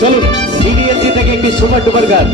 চলুন ডিডিএলজি থেকে একটি সুপার ডুপার গান।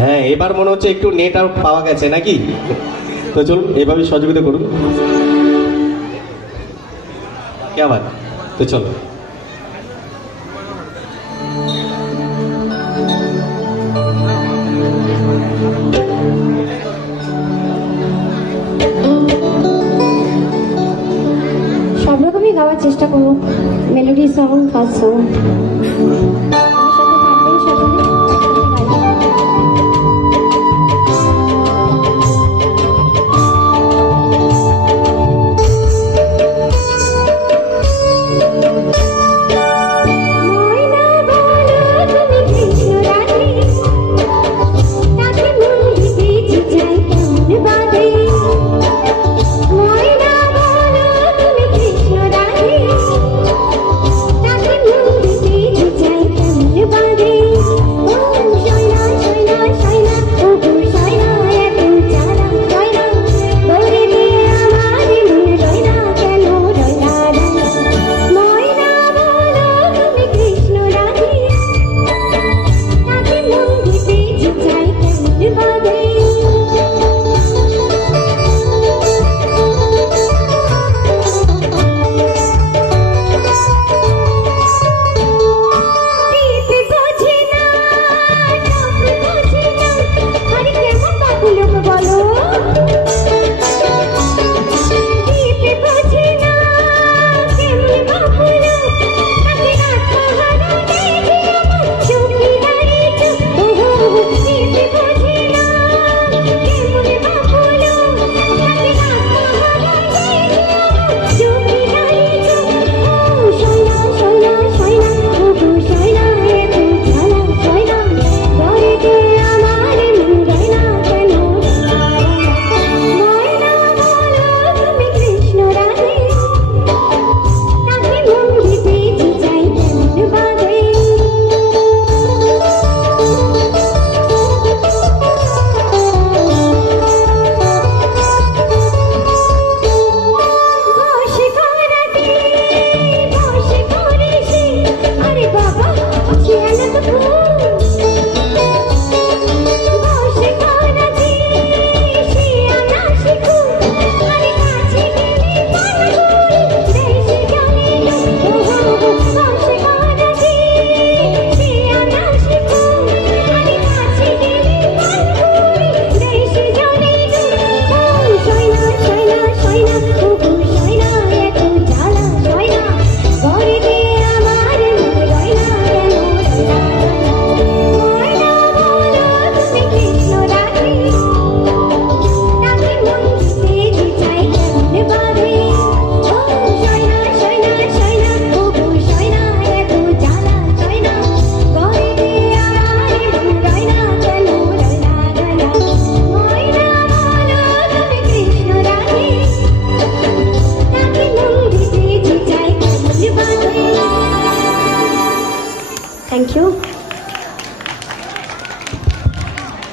হ্যাঁ, এবার মনে হচ্ছে একটু নেট আউট পাওয়া গেছে নাকি? তো চলুন এভাবে সহযোগিতা করুন। क्या बात, তো চলো। সব রকমই গাওয়ার চেষ্টা করবো, মেলোডি সং, ফাস্ট সং। ময়না বলো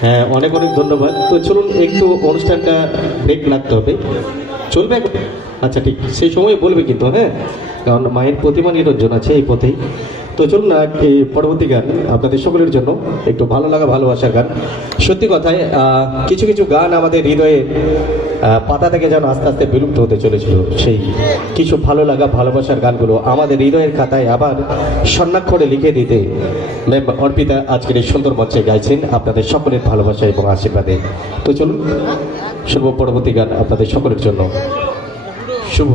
হ্যাঁ, অনেক অনেক ধন্যবাদ। তো চলুন একটু অনুষ্ঠানটা ব্রেক রাখতে হবে, চলবে এখন? আচ্ছা ঠিক, সেই সময় বলবে কিন্তু, হ্যাঁ, কারণ মায়ের প্রতিমা নিরঞ্জন আছে এই পথেই। তো চলুন না, এই পরবর্তী গান আপনাদের সকলের জন্য একটু ভালো লাগা ভালোবাসার গান। সত্যি কথায় কিছু কিছু গান আমাদের হৃদয়ে পাতা থেকে যেন আস্তে আস্তে বিলুপ্ত হতে চলেছিল, সেই কিছু ভালো লাগা ভালোবাসার গানগুলো আমাদের হৃদয়ের খাতায় আবার স্বর্ণাক্ষরে লিখে দিতে ম্যাম অর্পিতা আজকের এই সুন্দর মঞ্চে গাইছেন আপনাদের সকলের ভালোবাসা এবং আশীর্বাদে। তো চলুন শুভ পরবর্তী গান আপনাদের সকলের জন্য। শুভ